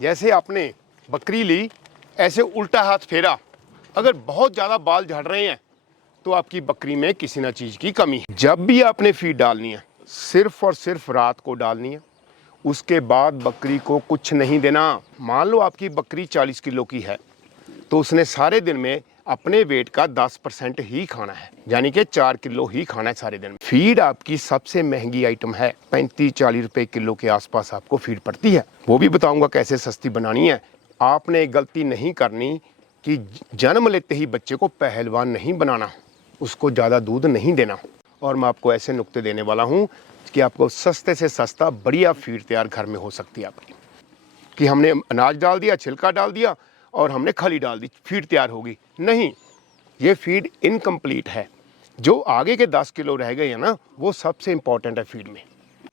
जैसे आपने बकरी ली, ऐसे उल्टा हाथ फेरा। अगर बहुत ज़्यादा बाल झड़ रहे हैं तो आपकी बकरी में किसी ना चीज़ की कमी है। जब भी आपने फीड डालनी है सिर्फ और सिर्फ रात को डालनी है, उसके बाद बकरी को कुछ नहीं देना। मान लो आपकी बकरी 40 किलो की है तो उसने सारे दिन में अपने वेट का 10% ही खाना है, यानी कि 4 किलो ही खाना है सारे दिन में। फीड आपकी सबसे महंगी आइटम है, 35-40 रुपए किलो के आसपास आपको फीड पड़ती है। वो भी बताऊंगा कैसे सस्ती बनानी है। आपने गलती नहीं करनी कि जन्म लेते ही बच्चे को पहलवान नहीं बनाना, उसको ज़्यादा दूध नहीं देना। और मैं आपको ऐसे नुक्ते देने वाला हूँ कि आपको सस्ते से सस्ता बढ़िया फीड तैयार घर में हो सकती है आपकी। कि हमने अनाज डाल दिया, छिलका डाल दिया और हमने खली डाल दी, फीड तैयार होगी। नहीं, ये फीड इनकम्प्लीट है। जो आगे के 10 किलो रह गए हैं ना, वो सबसे इंपॉर्टेंट है फीड में।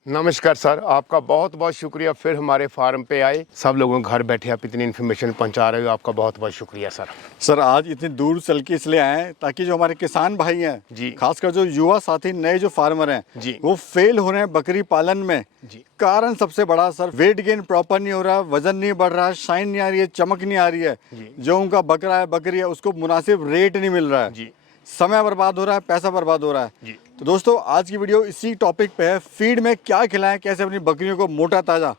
नमस्कार सर, आपका बहुत बहुत शुक्रिया फिर हमारे फार्म पे आए। सब लोगों को घर बैठे आप इतनी इन्फॉर्मेशन पहुंचा रहे हो, आपका बहुत बहुत शुक्रिया सर। सर आज इतनी दूर चल के इसलिए आए हैं ताकि जो हमारे किसान भाई हैं जी, खासकर जो युवा साथी नए जो फार्मर हैं जी, वो फेल हो रहे हैं बकरी पालन में। जी, कारण सबसे बड़ा सर वेट गेन प्रॉपर नहीं हो रहा, वजन नहीं बढ़ रहा है, शाइन नहीं आ रही है, चमक नहीं आ रही है। जो उनका बकरा है बकरी है उसको मुनासिब रेट नहीं मिल रहा है, जी, समय बर्बाद हो रहा है, पैसा बर्बाद हो रहा है। जी। तो दोस्तों आज की वीडियो इसी टॉपिक पे है, फीड में क्या खिलाएं, कैसे अपनी बकरियों को मोटा ताजा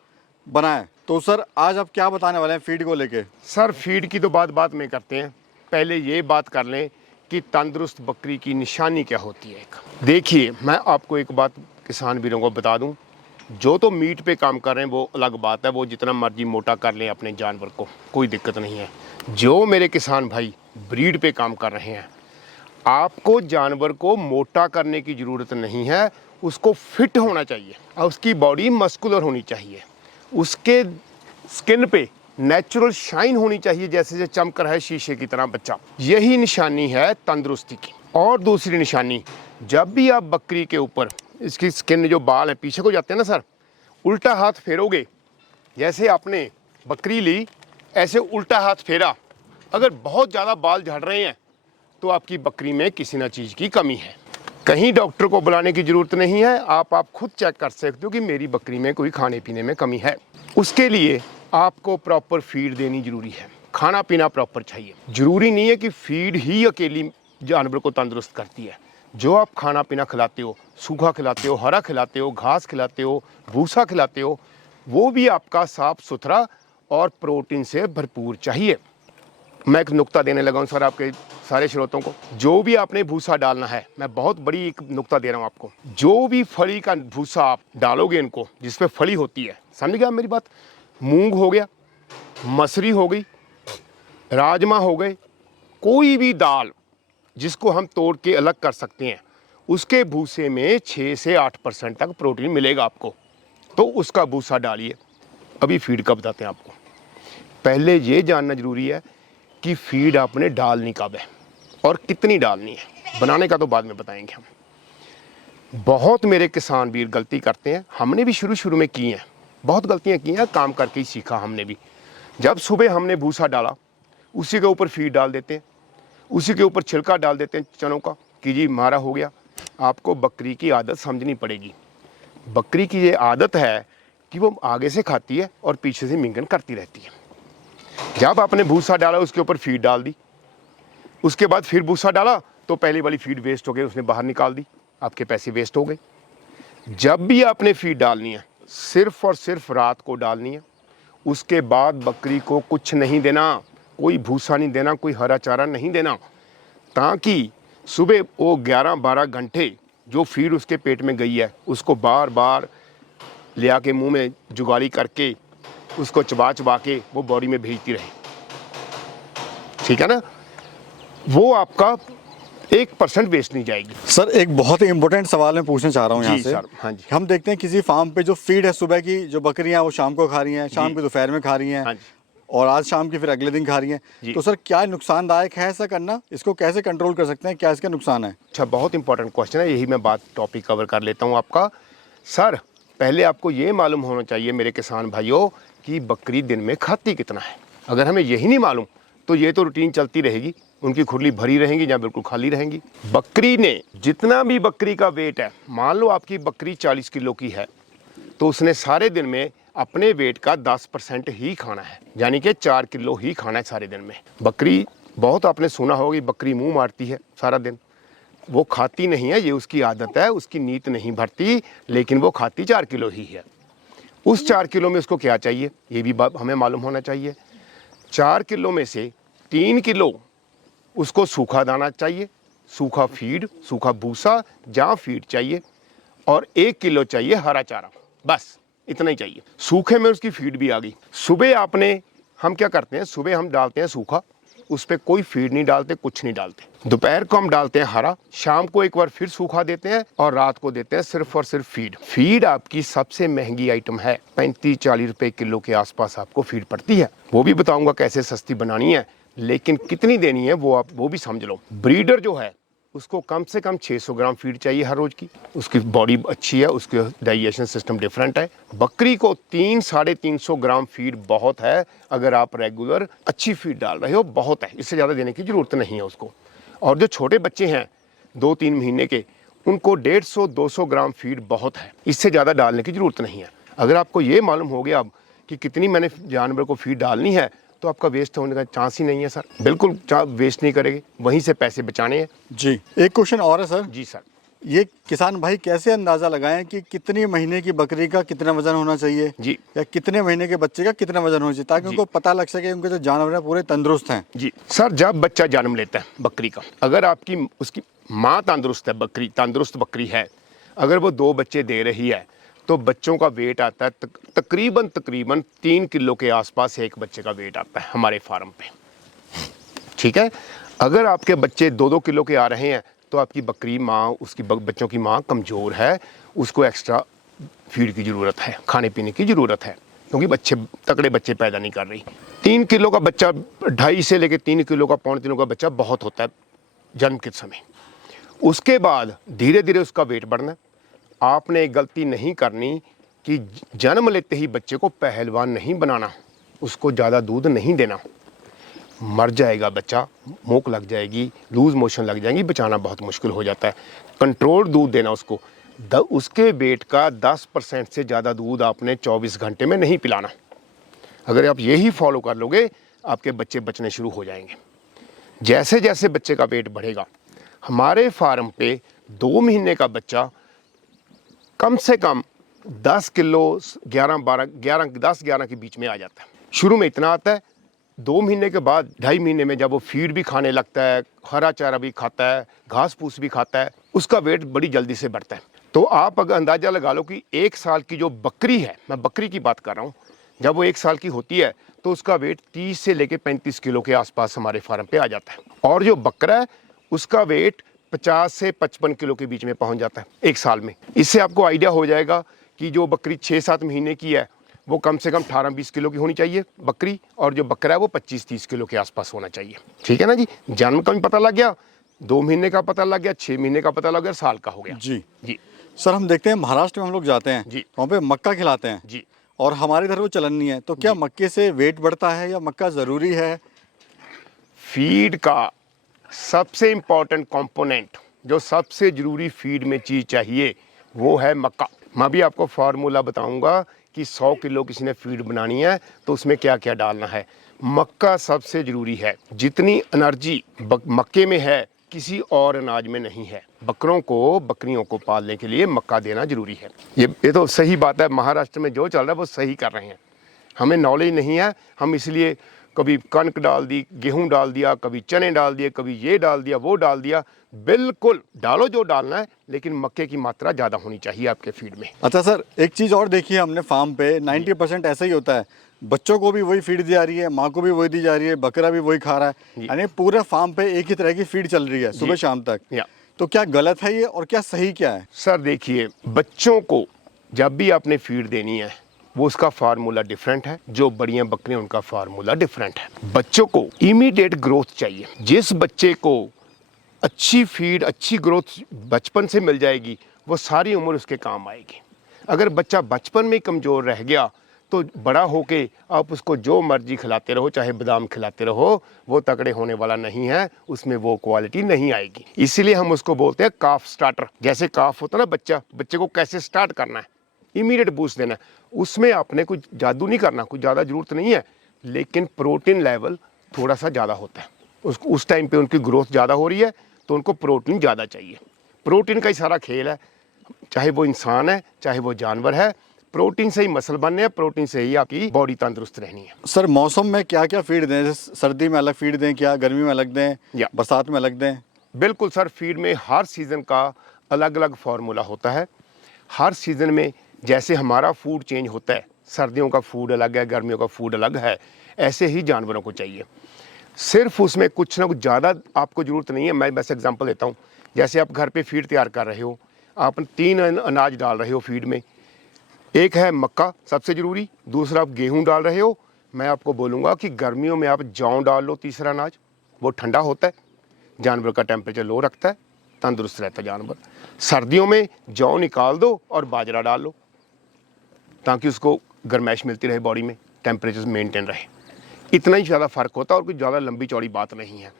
बनाएं। तो सर आज आप क्या बताने वाले हैं फीड को लेके? सर फीड की तो बात में करते हैं। पहले ये बात कर लें कि तंदुरुस्त बकरी की निशानी क्या होती है। देखिए, मैं आपको एक बात किसान वीरों को बता दूं, जो तो मीट पे काम कर रहे हैं वो अलग बात है, वो जितना मर्जी मोटा कर लें अपने जानवर को, कोई दिक्कत नहीं है। जो मेरे किसान भाई ब्रीड पे काम कर रहे हैं, आपको जानवर को मोटा करने की ज़रूरत नहीं है, उसको फिट होना चाहिए और उसकी बॉडी मस्कुलर होनी चाहिए। उसके स्किन पे नेचुरल शाइन होनी चाहिए, जैसे जो चमक रहा है शीशे की तरह बच्चा। यही निशानी है तंदुरुस्ती की। और दूसरी निशानी, जब भी आप बकरी के ऊपर इसकी स्किन जो बाल है पीछे को जाते हैं ना सर, उल्टा हाथ फेरोगे। जैसे आपने बकरी ली, ऐसे उल्टा हाथ फेरा। अगर बहुत ज़्यादा बाल झड़ रहे हैं तो आपकी बकरी में किसी ना चीज़ की कमी है। कहीं डॉक्टर को बुलाने की ज़रूरत नहीं है, आप खुद चेक कर सकते हो कि मेरी बकरी में कोई खाने पीने में कमी है। उसके लिए आपको प्रॉपर फीड देनी ज़रूरी है, खाना पीना प्रॉपर चाहिए। ज़रूरी नहीं है कि फीड ही अकेली जानवर को तंदुरुस्त करती है। जो आप खाना पीना खिलाते हो, सूखा खिलाते हो, हरा खिलाते हो, घास खिलाते हो, भूसा खिलाते हो, वो भी आपका साफ़ सुथरा और प्रोटीन से भरपूर चाहिए। मैं एक नुक्ता देने लगा हूँ सर आपके सारे श्रोतों को। जो भी आपने भूसा डालना है, मैं बहुत बड़ी एक नुक्ता दे रहा हूँ आपको। जो भी फली का भूसा आप डालोगे इनको, जिसपे फली होती है, समझ गया मेरी बात? मूंग हो गया, मसरी हो गई, राजमा हो गए, कोई भी दाल जिसको हम तोड़ के अलग कर सकते हैं, उसके भूसे में 6 से 8% तक प्रोटीन मिलेगा आपको। तो उसका भूसा डालिए। अभी फीड का बताते हैं आपको। पहले ये जानना जरूरी है कि फीड आपने डालनी कब है और कितनी डालनी है। बनाने का तो बाद में बताएंगे हम। बहुत मेरे किसान वीर गलती करते हैं, हमने भी शुरू में की हैं, बहुत गलतियां की हैं, काम करके ही सीखा हमने भी। जब सुबह हमने भूसा डाला, उसी के ऊपर फीड डाल देते हैं, उसी के ऊपर छिलका डाल देते हैं चनों का कि जी हमारा हो गया। आपको बकरी की आदत समझनी पड़ेगी। बकरी की ये आदत है कि वो आगे से खाती है और पीछे से मिंगन करती रहती है। जब आपने भूसा डाला, उसके ऊपर फीड डाल दी, उसके बाद फिर भूसा डाला तो पहली वाली फीड वेस्ट हो गई, उसने बाहर निकाल दी, आपके पैसे वेस्ट हो गए। जब भी आपने फीड डालनी है सिर्फ और सिर्फ रात को डालनी है। उसके बाद बकरी को कुछ नहीं देना, कोई भूसा नहीं देना, कोई हरा चारा नहीं देना, ताकि सुबह वो 11-12 घंटे जो फीड उसके पेट में गई है उसको बार बार ले आके मुँह में जुगाली करके उसको चबा के वो बॉडी में भेजती रहे। ठीक है ना? वो आपका 1% वेस्ट नहीं जाएगी। सर एक बहुत ही इंपॉर्टेंट सवाल मैं पूछना चाह रहा हूँ यहाँ से। सर, हाँ जी। हम देखते हैं किसी फार्म पे जो फीड है सुबह की, जो बकरियां वो शाम को खा रही हैं, शाम को दोपहर में खा रही हैं, हाँ जी, और आज शाम की फिर अगले दिन खा रही हैं। तो सर क्या नुकसानदायक है ऐसा करना? इसको कैसे कंट्रोल कर सकते हैं? क्या इसका नुकसान है? अच्छा, बहुत इंपॉर्टेंट क्वेश्चन है, यही मैं बात टॉपिक कवर कर लेता हूँ आपका। सर पहले आपको ये मालूम होना चाहिए मेरे किसान भाइयों कि बकरी दिन में खाती कितना है। अगर हमें यही नहीं मालूम तो ये तो रूटीन चलती रहेगी, उनकी खुरली भरी रहेंगी या बिल्कुल खाली रहेंगी। बकरी ने जितना भी बकरी का वेट है, मान लो आपकी बकरी 40 किलो की है तो उसने सारे दिन में अपने वेट का 10% ही खाना है, यानी कि 4 किलो ही खाना है सारे दिन में। बकरी, बहुत आपने सुना होगा कि बकरी मुंह मारती है सारा दिन, वो खाती नहीं है, ये उसकी आदत है, उसकी नीयत नहीं भरती, लेकिन वो खाती 4 किलो ही है। उस 4 किलो में उसको क्या चाहिए, ये भी बात हमें मालूम होना चाहिए। 4 किलो में से 3 किलो उसको सूखा दाना चाहिए, सूखा फीड, सूखा भूसा जहाँ फीड चाहिए, और 1 किलो चाहिए हरा चारा, बस इतना ही चाहिए। सूखे में उसकी फीड भी आ गई। सुबह हम क्या करते हैं, सुबह हम डालते हैं सूखा, उस पर कोई फीड नहीं डालते, कुछ नहीं डालते। दोपहर को हम डालते हैं हरा, शाम को एक बार फिर सूखा देते हैं, और रात को देते हैं सिर्फ और सिर्फ फीड। फीड आपकी सबसे महंगी आइटम है, 35-40 रुपए किलो के आसपास आपको फीड पड़ती है। वो भी बताऊंगा कैसे सस्ती बनानी है, लेकिन कितनी देनी है वो भी समझ लो। ब्रीडर जो है उसको कम से कम 600 ग्राम फीड चाहिए हर रोज की। उसकी बॉडी अच्छी है, उसके डाइजेशन सिस्टम डिफरेंट है। बकरी को 300-350 ग्राम फीड बहुत है, अगर आप रेगुलर अच्छी फीड डाल रहे हो बहुत है, इससे ज़्यादा देने की ज़रूरत नहीं है उसको। और जो छोटे बच्चे हैं 2-3 महीने के, उनको 150-200 ग्राम फीड बहुत है, इससे ज़्यादा डालने की ज़रूरत नहीं है। अगर आपको ये मालूम हो गया अब कि कितनी मैंने जानवर को फीड डालनी है, तो आपका वेस्ट होने का चांस ही नहीं है सर। बिल्कुल वेस्ट नहीं करेंगे, वहीं से पैसे बचाने हैं। जी, एक क्वेश्चन और है सर। जी सर। ये किसान भाई कैसे अंदाजा लगाएं कि कितनी महीने की बकरी का कितना वजन होना चाहिए जी, या कितने महीने के बच्चे का कितना वजन होना चाहिए, ताकि उनको पता लग सके उनके जो जानवर हैं पूरे तंदुरुस्त हैं। जी सर, जब बच्चा जन्म लेता है बकरी का, अगर आपकी उसकी माँ तंदुरुस्त है, बकरी तंदुरुस्त बकरी है, अगर वो 2 बच्चे दे रही है, तो बच्चों का वेट आता है तकरीबन 3 किलो के आसपास एक बच्चे का वेट आता है हमारे फार्म पे। ठीक है, अगर आपके बच्चे 2-2 किलो के आ रहे हैं, तो आपकी बकरी माँ, उसकी बच्चों की माँ कमज़ोर है, उसको एक्स्ट्रा फीड की ज़रूरत है, खाने पीने की ज़रूरत है, क्योंकि तकड़े बच्चे पैदा नहीं कर रही। 3 किलो का बच्चा, 2.5 से लेकर 3 किलो का, 3.25 का बच्चा बहुत होता है जन्म के समय। उसके बाद धीरे धीरे उसका वेट बढ़ना। आपने एक गलती नहीं करनी कि जन्म लेते ही बच्चे को पहलवान नहीं बनाना, उसको ज़्यादा दूध नहीं देना, मर जाएगा बच्चा, भूख लग जाएगी, लूज मोशन लग जाएंगी, बचाना बहुत मुश्किल हो जाता है। कंट्रोल दूध देना उसको, उसके वेट का 10% से ज़्यादा दूध आपने 24 घंटे में नहीं पिलाना। अगर आप यही फॉलो कर लोगे, आपके बच्चे बचने शुरू हो जाएंगे। जैसे जैसे बच्चे का वेट बढ़ेगा, हमारे फार्म पे 2 महीने का बच्चा कम से कम 10 किलो 10-11 के बीच में आ जाता है। शुरू में इतना आता है, 2 महीने के बाद 2.5 महीने में जब वो फीड भी खाने लगता है, हरा चारा भी खाता है, घास फूस भी खाता है, उसका वेट बड़ी जल्दी से बढ़ता है। तो आप अगर अंदाज़ा लगा लो कि 1 साल की जो बकरी है, मैं बकरी की बात कर रहा हूँ, जब वो 1 साल की होती है तो उसका वेट 30 से लेकर 35 किलो के आसपास हमारे फार्म पे आ जाता है। और जो बकरा है उसका वेट 50 से 55 किलो के बीच में पहुंच जाता है 1 साल में। इससे आपको आइडिया हो जाएगा कि जो बकरी 6-7 महीने की है वो कम से कम 18-20 किलो की होनी चाहिए बकरी, और जो बकरा है वो 25-30 किलो के आसपास होना चाहिए। ठीक है ना जी, जन्म का भी पता लग गया, 2 महीने का पता लग गया, 6 महीने का पता लग गया, साल का हो गया। जी जी सर, हम देखते हैं महाराष्ट्र में हम लोग जाते हैं जी, वहाँ पे मक्का खिलाते हैं जी, और हमारे इधर वो चलन नहीं है, तो क्या मक्के से वेट बढ़ता है या मक्का ज़रूरी है? फीड का सबसे इम्पॉर्टेंट कंपोनेंट, जो सबसे ज़रूरी फीड में चीज़ चाहिए, वो है मक्का। मैं भी आपको फार्मूला बताऊंगा कि 100 किलो किसी ने फीड बनानी है तो उसमें क्या क्या डालना है। मक्का सबसे ज़रूरी है। जितनी एनर्जी मक्के में है किसी और अनाज में नहीं है। बकरियों को पालने के लिए मक्का देना जरूरी है। ये तो सही बात है। महाराष्ट्र में जो चल रहा है वो सही कर रहे हैं। हमें नॉलेज नहीं है, हम इसलिए कभी कणक डाल दी, गेहूं डाल दिया, कभी चने डाल दिए, कभी ये डाल दिया, वो डाल दिया। बिल्कुल डालो जो डालना है, लेकिन मक्के की मात्रा ज़्यादा होनी चाहिए आपके फीड में। अच्छा सर, एक चीज़ और देखी है हमने फार्म पे, 90% ऐसा ही होता है, बच्चों को भी वही फीड दी जा रही है, माँ को भी वही दी जा रही है, बकरा भी वही खा रहा है, यानी पूरे फार्म पे एक ही तरह की फीड चल रही है सुबह शाम तक। तो क्या गलत है ये और क्या सही क्या है? सर देखिए, बच्चों को जब भी आपने फीड देनी है वो उसका फार्मूला डिफरेंट है। जो बढ़िया बकरियां उनका फार्मूला डिफरेंट है। बच्चों को इमीडिएट ग्रोथ चाहिए। जिस बच्चे को अच्छी फीड, अच्छी ग्रोथ बचपन से मिल जाएगी, वो सारी उम्र उसके काम आएगी। अगर बच्चा बचपन में कमज़ोर रह गया तो बड़ा होके आप उसको जो मर्जी खिलाते रहो, चाहे बादाम खिलाते रहो, वो तगड़े होने वाला नहीं है, उसमें वो क्वालिटी नहीं आएगी। इसीलिए हम उसको बोलते हैं काफ स्टार्टर। जैसे काफ होता है ना, बच्चे को कैसे स्टार्ट करना है, इमीडिएट बूस्ट देना है। उसमें आपने कुछ जादू नहीं करना, कुछ ज़्यादा ज़रूरत नहीं है, लेकिन प्रोटीन लेवल थोड़ा सा ज़्यादा होता है। उस टाइम पे उनकी ग्रोथ ज़्यादा हो रही है तो उनको प्रोटीन ज़्यादा चाहिए। प्रोटीन का ही सारा खेल है, चाहे वो इंसान है चाहे वो जानवर है, प्रोटीन से ही मसल बनने हैं, प्रोटीन से ही आपकी बॉडी तंदुरुस्त रहनी है। सर मौसम में क्या क्या फीड दें, जैसे सर्दी में अलग फीड दें क्या, गर्मी में अलग दें या बरसात में अलग दें? बिल्कुल सर, फीड में हर सीज़न का अलग अलग फार्मूला होता है। हर सीज़न में जैसे हमारा फूड चेंज होता है, सर्दियों का फूड अलग है, गर्मियों का फूड अलग है, ऐसे ही जानवरों को चाहिए। सिर्फ उसमें कुछ ना कुछ ज़्यादा आपको ज़रूरत नहीं है। मैं बस एग्जांपल देता हूँ, जैसे आप घर पे फीड तैयार कर रहे हो, आप 3 अनाज डाल रहे हो फीड में। एक है मक्का सबसे ज़रूरी, दूसरा आप गेहूँ डाल रहे हो। मैं आपको बोलूँगा कि गर्मियों में आप जौ डाल लो, तीसरा अनाज, वो ठंडा होता है, जानवर का टेम्परेचर लो रखता है, तंदुरुस्त रहता है जानवर। सर्दियों में जौ निकाल दो और बाजरा डाल लो, ताकि उसको गर्माइश मिलती रहे बॉडी में, टेम्परेचर मेंटेन रहे। इतना ही ज़्यादा फ़र्क होता है और कुछ ज़्यादा लंबी चौड़ी बात नहीं है।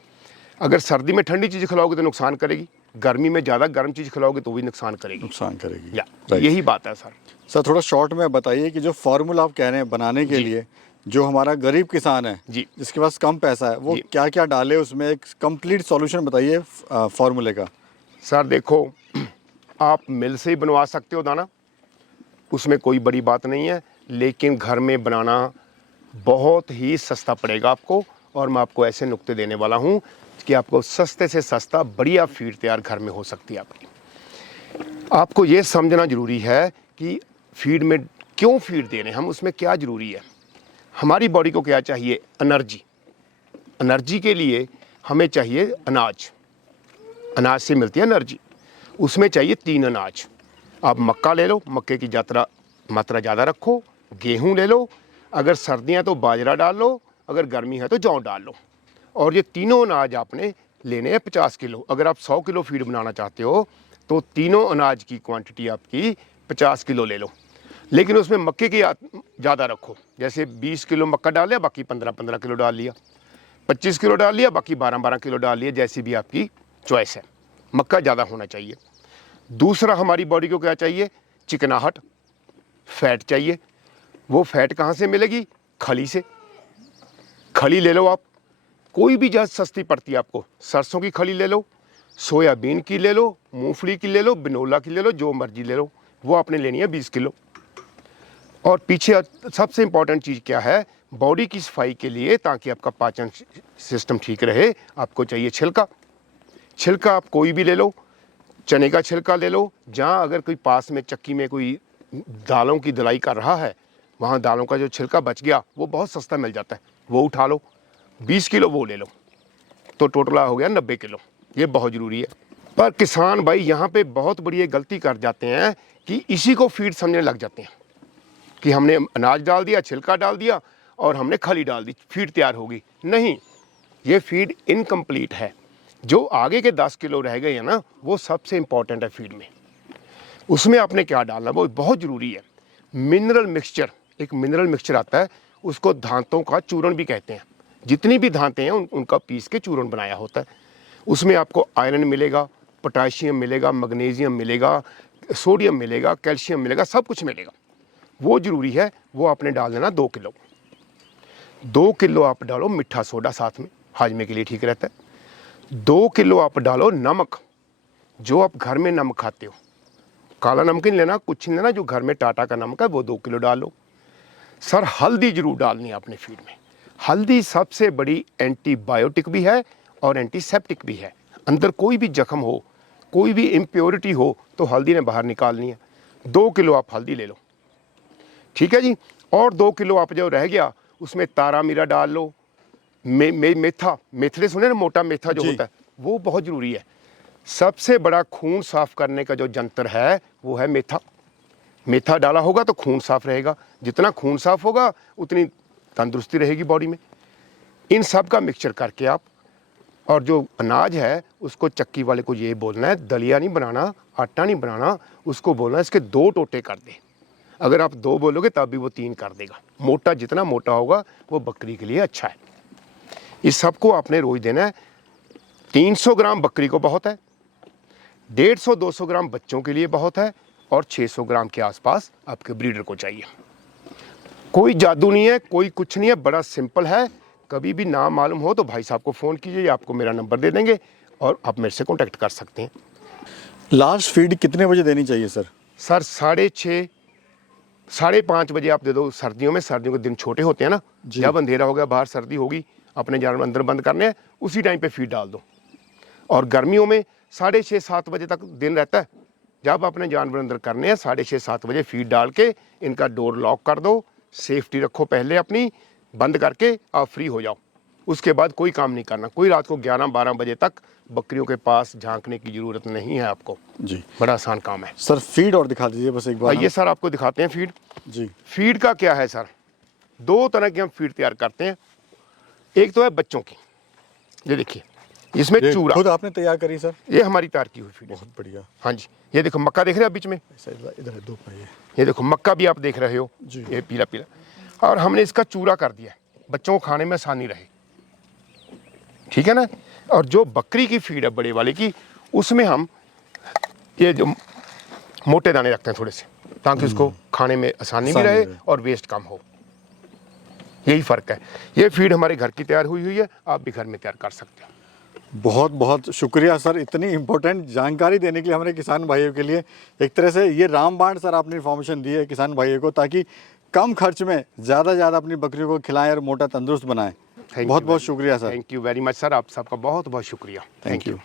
अगर सर्दी में ठंडी चीज़ खिलाओगे तो नुकसान करेगी, गर्मी में ज़्यादा गर्म चीज़ खिलाओगे तो भी नुकसान करेगी। या यही बात है सर। सर थोड़ा शॉर्ट में बताइए कि जो फार्मूला आप कह रहे हैं बनाने के लिए, जो हमारा गरीब किसान है जी, जिसके पास कम पैसा है, वो क्या क्या डाले उसमें, एक कंप्लीट सॉल्यूशन बताइए फार्मूले का। सर देखो, आप मिल से ही बनवा सकते हो दाना, उसमें कोई बड़ी बात नहीं है, लेकिन घर में बनाना बहुत ही सस्ता पड़ेगा आपको। और मैं आपको ऐसे नुक्ते देने वाला हूँ कि आपको सस्ते से सस्ता बढ़िया फीड तैयार घर में हो सकती है आपकी। आपको ये समझना ज़रूरी है कि फीड में क्यों फीड दे रहे हैं हम, उसमें क्या ज़रूरी है। हमारी बॉडी को क्या चाहिए? एनर्जी। एनर्जी के लिए हमें चाहिए अनाज, अनाज से मिलती है एनर्जी। उसमें चाहिए 3 अनाज। आप मक्का ले लो, मक्के की मात्रा ज़्यादा रखो। गेहूँ ले लो, अगर सर्दियाँ तो बाजरा डाल लो, अगर गर्मी है तो जौ डाल लो। और ये तीनों अनाज आपने लेने हैं 50 किलो। अगर आप 100 किलो फीड बनाना चाहते हो तो तीनों अनाज की क्वांटिटी आपकी 50 किलो ले लो, लेकिन उसमें मक्के की ज़्यादा रखो। जैसे 20 किलो मक्का डाल लिया, बाकी 15-15 किलो डाल लिया, 25 किलो डाल लिया, बाकी 12-12 किलो डाल लिया, जैसी भी आपकी चॉइस है। मक्का ज़्यादा होना चाहिए। दूसरा, हमारी बॉडी को क्या चाहिए? चिकनाहट, फैट चाहिए। वो फैट कहाँ से मिलेगी? खली से। खली ले लो आप, कोई भी जहाँ सस्ती पड़ती है आपको। सरसों की खली ले लो, सोयाबीन की ले लो, मूंगफली की ले लो, बिनोला की ले लो, जो मर्जी ले लो, वो आपने लेनी है 20 किलो। और पीछे सबसे इंपॉर्टेंट चीज़ क्या है बॉडी की सफाई के लिए, ताकि आपका पाचन सिस्टम ठीक रहे, आपको चाहिए छिलका। छिलका आप कोई भी ले लो, चने का छिलका ले लो। जहाँ अगर कोई पास में चक्की में कोई दालों की धुलाई कर रहा है, वहाँ दालों का जो छिलका बच गया वो बहुत सस्ता मिल जाता है, वो उठा लो, 20 किलो वो ले लो, तो टोटल हो गया 90 किलो। ये बहुत ज़रूरी है। पर किसान भाई यहाँ पे बहुत बड़ी एक गलती कर जाते हैं कि इसी को फीड समझने लग जाते हैं कि हमने अनाज डाल दिया, छिलका डाल दिया और हमने खली डाल दी, फीड तैयार होगी। नहीं, ये फीड इनकम्प्लीट है। जो आगे के 10 किलो रह गए हैं ना, वो सबसे इंपॉर्टेंट है फीड में। उसमें आपने क्या डालना वो बहुत ज़रूरी है। मिनरल मिक्सचर, एक मिनरल मिक्सचर आता है, उसको धांतों का चूर्ण भी कहते हैं। जितनी भी धांतें हैं उनका पीस के चूर्ण बनाया होता है। उसमें आपको आयरन मिलेगा, पोटाशियम मिलेगा, मैग्नीशियम मिलेगा, सोडियम मिलेगा, कैल्शियम मिलेगा, सब कुछ मिलेगा। वो ज़रूरी है, वो आपने डाल देना 2 किलो। 2 किलो आप डालो मीठा सोडा, साथ में हाजमे के लिए ठीक रहता है। 2 किलो आप डालो नमक, जो आप घर में नमक खाते हो। काला नमक नहीं लेना, कुछ नहीं लेना, जो घर में टाटा का नमक है वो 2 किलो डाल लो। सर हल्दी जरूर डालनी है आपने फीड में। हल्दी सबसे बड़ी एंटीबायोटिक भी है और एंटीसेप्टिक भी है। अंदर कोई भी जख्म हो, कोई भी इम्प्योरिटी हो, तो हल्दी ने बाहर निकालनी है। 2 किलो आप हल्दी ले लो, ठीक है जी। और 2 किलो आप जो रह गया उसमें तारा मीरा डाल लो। मेथा, मेथरे सुने ना, मोटा मेथा जो होता है, वो बहुत ज़रूरी है। सबसे बड़ा खून साफ करने का जो जंतर है वो है मेथा। मेथा डाला होगा तो खून साफ रहेगा, जितना खून साफ होगा उतनी तंदुरुस्ती रहेगी बॉडी में। इन सब का मिक्सचर करके आप, और जो अनाज है उसको चक्की वाले को ये बोलना है, दलिया नहीं बनाना, आटा नहीं बनाना, उसको बोलना है इसके 2 टोटे कर दे। अगर आप 2 बोलोगे तब भी वो 3 कर देगा। मोटा जितना मोटा होगा वो बकरी के लिए अच्छा है। इस सब को आपने रोज देना है। 300 ग्राम बकरी को बहुत है, 150-200 ग्राम बच्चों के लिए बहुत है, और 600 ग्राम के आसपास आपके ब्रीडर को चाहिए। कोई जादू नहीं है, कोई कुछ नहीं है, बड़ा सिंपल है। कभी भी ना मालूम हो तो भाई साहब को फ़ोन कीजिए, आपको मेरा नंबर दे देंगे और आप मेरे से कॉन्टैक्ट कर सकते हैं। लास्ट फीड कितने बजे देनी चाहिए सर? सर 6:30 5:30 बजे आप दे दो। सर्दियों में, सर्दियों के दिन छोटे होते हैं ना, जब अंधेरा हो गया, बाहर सर्दी होगी, अपने जानवर अंदर बंद करने हैं, उसी टाइम पे फीड डाल दो। और गर्मियों में 6:30 7 बजे तक दिन रहता है, जब अपने जानवर अंदर करने हैं 6:30 7 बजे फीड डाल के इनका डोर लॉक कर दो, सेफ्टी रखो, पहले अपनी बंद करके आप फ्री हो जाओ। उसके बाद कोई काम नहीं करना, कोई रात को 11-12 बजे तक बकरियों के पास झांकने की ज़रूरत नहीं है आपको जी। बड़ा आसान काम है। सर फीड और दिखा दीजिए बस एक बार। आइए सर, आपको दिखाते हैं फीड। जी। फीड का क्या है सर, 2 तरह की हम फीड तैयार करते हैं। एक तो है बच्चों की, ये देखिए इसमें ये चूरा खुद आपने तैयार करी सर? ये हमारी तैयार की हुई फीड है। बहुत बढ़िया। हाँ जी, ये देखो मक्का देख रहे हैं आप बीच में, इधर है, धूप है ये देखो मक्का भी आप देख रहे हो जी। ये पीला पीला, और हमने इसका चूरा कर दिया है, बच्चों को खाने में आसानी रहे, ठीक है ना। और जो बकरी की फीड है बड़े वाले की, उसमें हम ये जो मोटे दाने रखते हैं थोड़े से, ताकि उसको खाने में आसानी भी रहे और वेस्ट कम हो। यही फ़र्क है। ये फीड हमारे घर की तैयार हुई है, आप भी घर में तैयार कर सकते हो। बहुत बहुत शुक्रिया सर, इतनी इम्पोर्टेंट जानकारी देने के लिए हमारे किसान भाइयों के लिए। एक तरह से ये रामबाण सर आपने इन्फॉर्मेशन दी है किसान भाइयों को, ताकि कम खर्च में ज़्यादा से ज़्यादा अपनी बकरियों को खिलाएं और मोटा तंदुरुस्त बनाएं। बहुत बहुत शुक्रिया sir. Thank you very much sir, आप सबका बहुत बहुत शुक्रिया। Thank you.